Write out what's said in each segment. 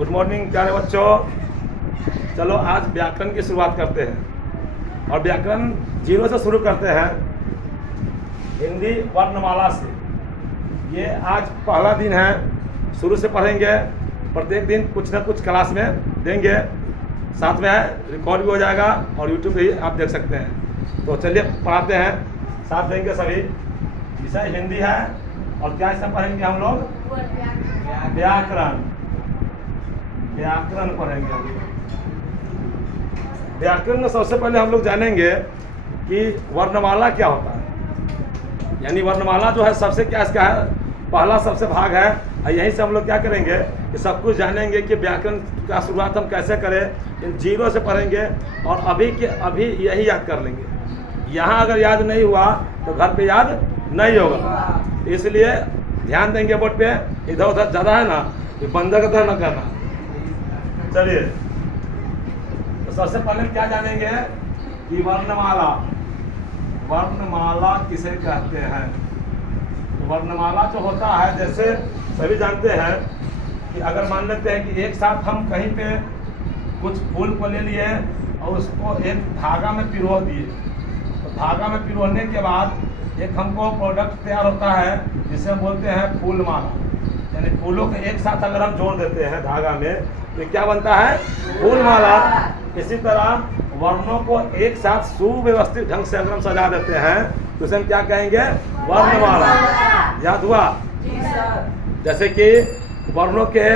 Good morning प्यारे बच्चों। चलो आज व्याकरण की शुरुआत करते हैं और व्याकरण जीरो से शुरू करते हैं, हिंदी वर्णमाला से। ये आज पहला दिन है, शुरू से पढ़ेंगे। प्रत्येक दिन कुछ ना कुछ क्लास में देंगे, साथ में रिकॉर्ड भी हो जाएगा और यूट्यूब पे ही आप देख सकते हैं। तो चलिए पढ़ाते हैं, साथ देंगे सभी। विषय हिंदी है और क्या इसमें पढ़ेंगे हम लोग? व्याकरण। व्याकरण पढ़ेंगे हम लोग। व्याकरण में सबसे पहले हम लोग जानेंगे कि वर्णमाला क्या होता है। यानी वर्णमाला जो है सबसे क्या इसका है, पहला सबसे भाग है। और यहीं से हम लोग क्या करेंगे कि सब कुछ जानेंगे कि व्याकरण का शुरुआत हम कैसे करें। इन जीरो से पढ़ेंगे और अभी के अभी यही याद कर लेंगे। यहाँ अगर याद नहीं हुआ तो घर पे याद नहीं होगा, इसलिए ध्यान देंगे बोर्ड पे। इधर उधर ज़्यादा है ना, ये बंदर का न करना। चलिए तो सबसे पहले क्या जानेंगे कि वर्णमाला। वर्णमाला किसे कहते हैं? वर्णमाला जो होता है, जैसे सभी जानते हैं कि अगर मान लेते हैं कि एक साथ हम कहीं पे कुछ फूल को ले लिए और उसको एक धागा में पिरो दिए, तो धागा में पिरोने के बाद एक हमको प्रोडक्ट तैयार होता है जिसे हम बोलते हैं फूल माला। यानी फूलों को एक साथ अगर हम जोड़ देते हैं धागा में तो क्या बनता है? फूल माला। इसी तरह वर्णों को एक साथ सुव्यवस्थित ढंग से अगर हम सजा देते हैं तो उसे हम क्या कहेंगे? वर्णमाला। याद हुआ? जैसे कि वर्णों के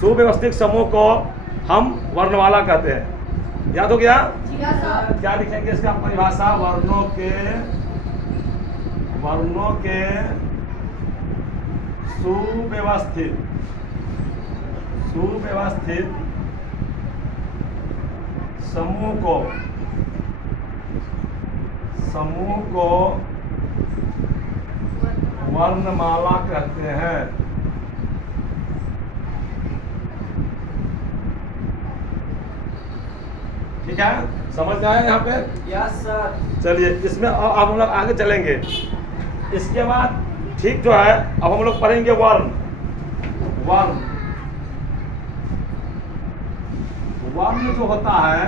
सुव्यवस्थित समूह को हम वर्णमाला कहते हैं। याद हो गया? क्या लिखेंगे इसका परिभाषा? वर्णों के सुव्यवस्थित समूह को वर्णमाला कहते हैं। ठीक है, समझ में आया यहाँ पे? Yes sir. चलिए इसमें अब हम लोग आगे चलेंगे। इसके बाद ठीक जो है, अब हम लोग पढ़ेंगे वर्ण। वर्ण जो होता है,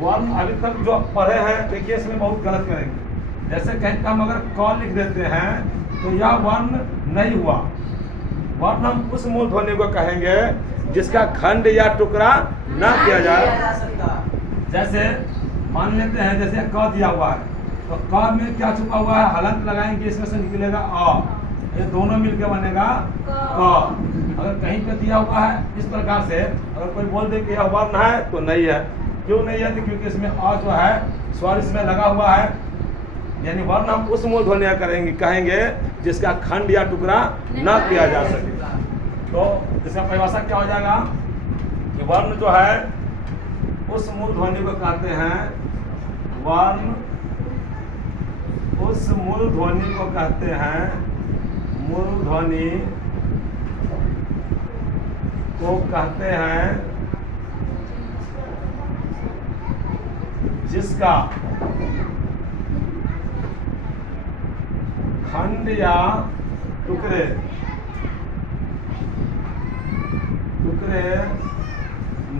वर्ण अभी तक जो पढ़े हैं, देखिए इसमें बहुत गलत करेंगे। जैसे कहीं हम अगर क लिख देते हैं तो यह वर्ण नहीं हुआ। वर्ण हम उस मूल ध्वनि को कहेंगे जिसका खंड या टुकड़ा न किया जाए। जैसे मान लेते हैं, जैसे क दिया हुआ है तो क में क्या छुपा हुआ है? हलंत लगाएंगे, इसमें से निकलेगा अ। ये दोनों मिलकर बनेगा क। अगर कहीं पे दिया हुआ है इस प्रकार से, अगर कोई बोल दे कि यह वर्ण है तो नहीं है। क्यों नहीं है? तो क्योंकि इसमें अ जो है स्वर इसमें लगा हुआ है। यानी वर्ण हम उस मूल ध्वनि कहेंगे जिसका खंड या टुकड़ा न किया जा सके। तो इसका परिभाषा क्या हो जाएगा कि वर्ण जो है उस मूल ध्वनि को कहते हैं, वर्ण उस मूल ध्वनि को कहते हैं, मूल ध्वनि को कहते हैं जिसका खंड या टुकड़े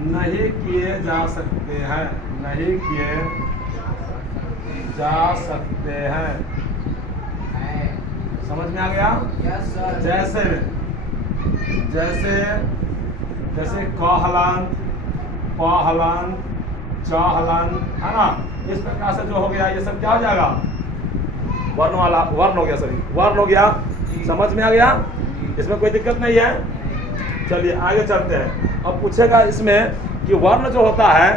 नहीं किए जा सकते हैं। नहीं किए जा सकते हैं। समझ में आ गया? Yes sir. जैसे क हलान, प हलान, च हलान, है ना? इस प्रकार से जो हो गया ये सब क्या हो जाएगा? वर्णमाला। वर्ण हो गया, सभी वर्ण हो गया। समझ में आ गया? इसमें कोई दिक्कत नहीं है। चलिए आगे चलते हैं। अब पूछेगा इसमें कि वर्ण जो होता है,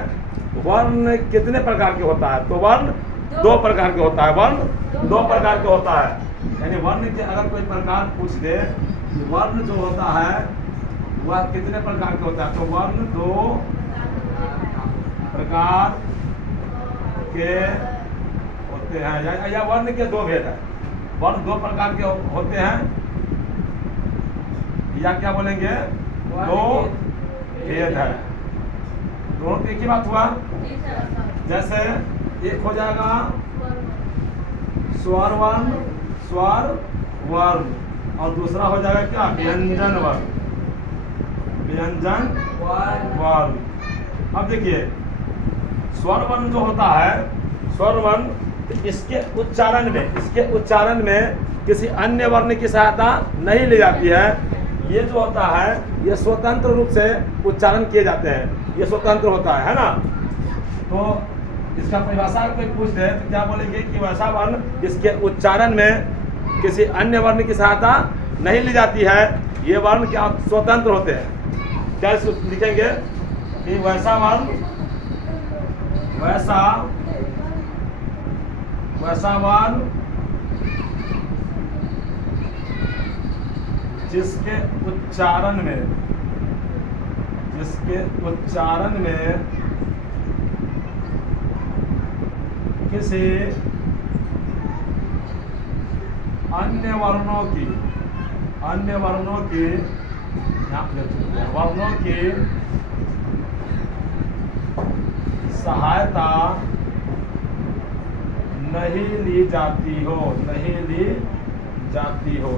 वर्ण कितने प्रकार के होता है? तो वर्ण दो प्रकार के होता है। वर्ण दो प्रकार के होता है। यानी वर्ण के अगर कोई प्रकार पूछ दे कि वर्ण जो होता है वह कितने प्रकार के होता है, तो वर्ण दो प्रकार के होते हैं। या वर्ण के दो भेद है। वर्ण दो प्रकार के होते हैं, या क्या बोलेंगे? दो भेद है। दोनों की एक ही बात हुआ। जैसे एक हो जाएगा स्वर वर्ण और दूसरा हो जाएगा क्या? व्यंजन वर्ण। व्यंजन वर्ण। अब देखिए स्वर वर्ण जो होता है, स्वर वर्ण, तो इसके उच्चारण में किसी अन्य वर्ण की सहायता नहीं ली जाती है। ये जो होता है ये स्वतंत्र रूप से उच्चारण किए जाते हैं, ये स्वतंत्र होता है ना। तो इसका परिभाषा कोई पूछ दे तो क्या बोलेंगे कि वैसा वर्ण जिसके उच्चारण में किसी अन्य वर्ण की सहायता नहीं ली जाती है, ये वर्ण क्या स्वतंत्र होते हैं। क्या इसको लिखेंगे कि वैसा वर्ण जिसके उच्चारण में किसी अन्य वर्णों की सहायता नहीं ली जाती हो,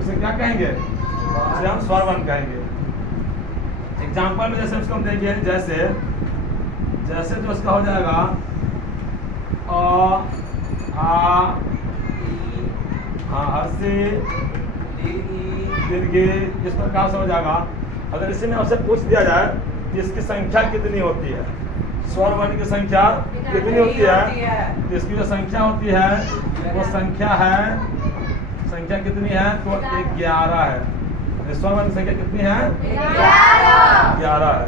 उसे क्या कहेंगे, उसे हम स्वर वर्ण कहेंगे। एग्जाम्पल में जैसे उसको हम देंगे, जैसे जो उसका हो जाएगा अ आ हर्षी दीर्घी, इस प्रकार से हो जाएगा। अगर इसी में आपसे पूछ दिया जाए कि इसकी संख्या कितनी होती है, स्वर वर्ण की संख्या कितनी होती है, तो इसकी जो संख्या होती है वो संख्या कितनी है, तो 11 है। स्वर वर्ण की संख्या कितनी है, 11 है।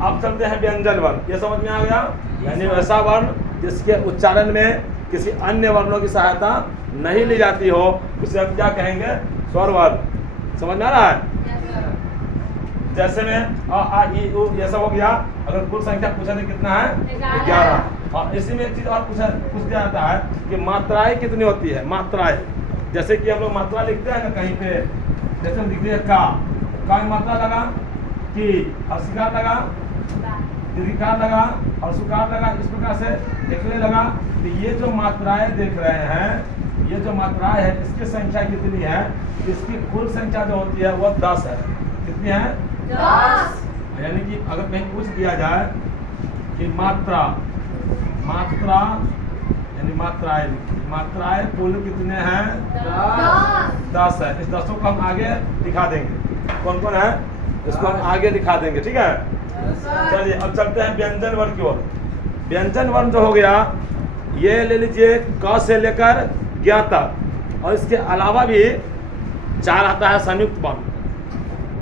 अब चलते हैं व्यंजन वर्ण। ये समझ में आ गया, यानी वैसा वर्ण जिसके उच्चारण में किसी अन्य वर्णों की सहायता नहीं ली जाती हो, उसे हम क्या कहेंगे, स्वर वर्ण। समझ में आ रहा है। जैसे में आ ई उ ये सब हो गया। अगर कुल संख्या पूछा तो कितना है, 11। और इसी में एक चीज और पूछ दिया जाता है कि मात्राएं कितनी होती है, मात्राएं। जैसे कि हम लोग मात्रा लिखते हैं ना कहीं पे, जैसे हम लिखते हैं का में मात्रा लगा, कि हर्षिकार लगा, दीर्घिकार लगा और सुकार लगा, इस प्रकार से लिखने लगा। तो ये जो मात्राएं देख रहे हैं, ये जो मात्राएं है इसकी संख्या कितनी है, इसकी कुल संख्या जो होती है वो 10 है। कितनी है, 10। यानी कि अगर कहीं पूछ दिया जाए कि मात्रा यानी मात्राएं कुल कितने हैं, 10 है। इस 10 को हम आगे दिखा देंगे, कौन कौन है इसको हम आगे दिखा देंगे, ठीक है। चलिए अब चलते हैं व्यंजन वर्ण की ओर। व्यंजन वर्ण जो हो गया, ये ले लीजिए क से लेकर ज्ञ तक, और इसके अलावा भी 4 आता है संयुक्त वर्ण,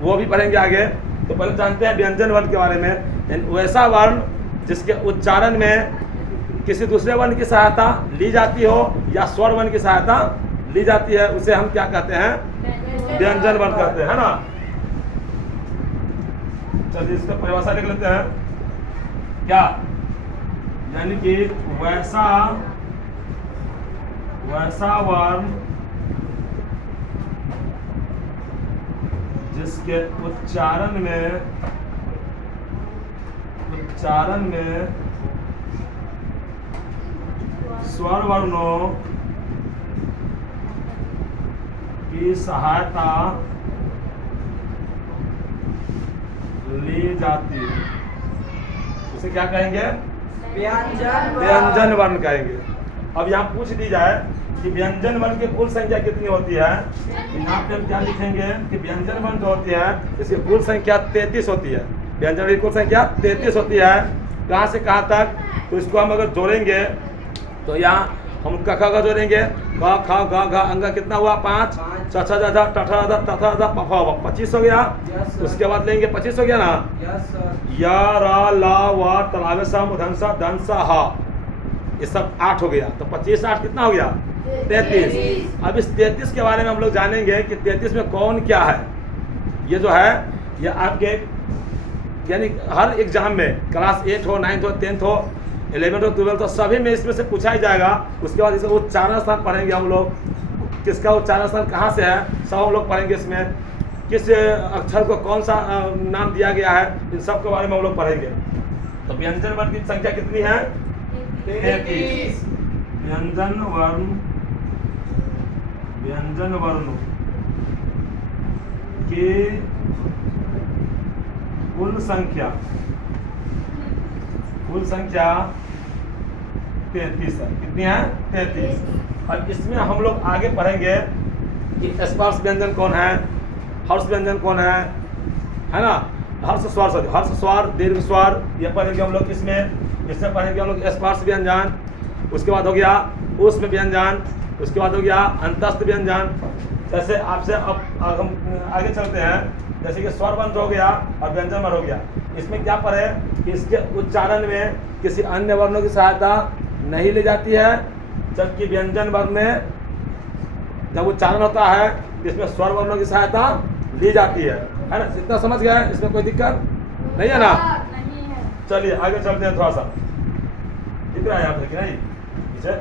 वो भी पढ़ेंगे आगे। तो पहले जानते हैं व्यंजन वर्ण के बारे में। वैसा वर्ण जिसके उच्चारण में किसी दूसरे वर्ण की सहायता ली जाती हो या स्वर वर्ण की सहायता ली जाती है, उसे हम क्या कहते हैं, व्यंजन वर्ण कहते हैं, है ना। चलिए इसका परिभाषा लिख लेते हैं। क्या, यानी कि वैसा वर्ण जिसके उच्चारण में स्वर वर्णों की सहायता ली जाती है, उसे क्या कहेंगे, व्यंजन वर्ण कहेंगे। अब यहाँ पूछ दी जाए कि व्यंजन वर्ण की कुल संख्या कितनी होती है, यहाँ पे हम क्या लिखेंगे कि व्यंजन वर्ण जो होती है इसकी कुल संख्या 33 होती है। व्यंजन वर्ण की कुल संख्या 33 होती है। कहाँ से कहाँ तक, तो इसको हम अगर जोड़ेंगे तो यहाँ हम क ख का जोड़ेंगे, क ख ग घ अंग कितना हुआ, 5 छ छ ज ठ ठ द त थ द प फ व 25 हो गया। उसके बाद लेंगे 25 हो गया ना, य र ल व तलावे स मुधन स धन स ह, ये सब 8 हो गया। तो 25 8 कितना हो गया, 33। अब इस 33 के बारे में हम लोग जानेंगे कि 33 में कौन क्या है। ये जो है ये आपके यानी हर एग्जाम में क्लास 8 हो, 9th हो, 10th हो, 11th हो, 12th हो, सभी में इसमें से पूछा ही जाएगा। उसके बाद इसका उच्चारण स्थान पढ़ेंगे हम लोग, किसका उच्चारण स्थान कहाँ से है सब हम लोग पढ़ेंगे। इसमें किस अक्षर को कौन सा नाम दिया गया है, इन सब के बारे में हम लोग पढ़ेंगे। तो व्यंजन वर्ण की संख्या कितनी है, 33। व्यंजन वर्ण की कुल संख्या 33 है। कितनी है? 33। अब इसमें हम लोग आगे पढ़ेंगे कि स्पर्श व्यंजन कौन है, हर्ष व्यंजन कौन है ना। हर्ष स्वर दीर्घ स्वर ये पढ़ेंगे हम लोग। इसमें पढ़ेंगे हम लोग स्पर्श व्यंजन, उसके बाद हो गया ऊष्म व्यंजन, उसके बाद हो गया अंतस्थ व्यंजन। जैसे आपसे अब हम आगे चलते हैं, जैसे कि स्वर वर्ण हो गया और व्यंजन वर्ण हो गया। इसमें क्या पढ़े कि इसके उच्चारण में किसी अन्य वर्णों की सहायता नहीं ली जाती है, जबकि व्यंजन वर्ण में जब उच्चारण होता है तो इसमें स्वर वर्णों की सहायता ली जाती है ना। इतना समझ गया है? इसमें कोई दिक्कत नहीं है ना? नहीं है। चलिए आगे चलते हैं। थोड़ा सा दिख रहा है यहाँ पे कि नहीं? पीछे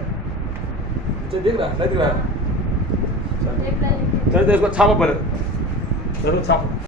दिख रहा है? नहीं दिख रहा है? चलिए इसको छापो पहले, जरूर छापो।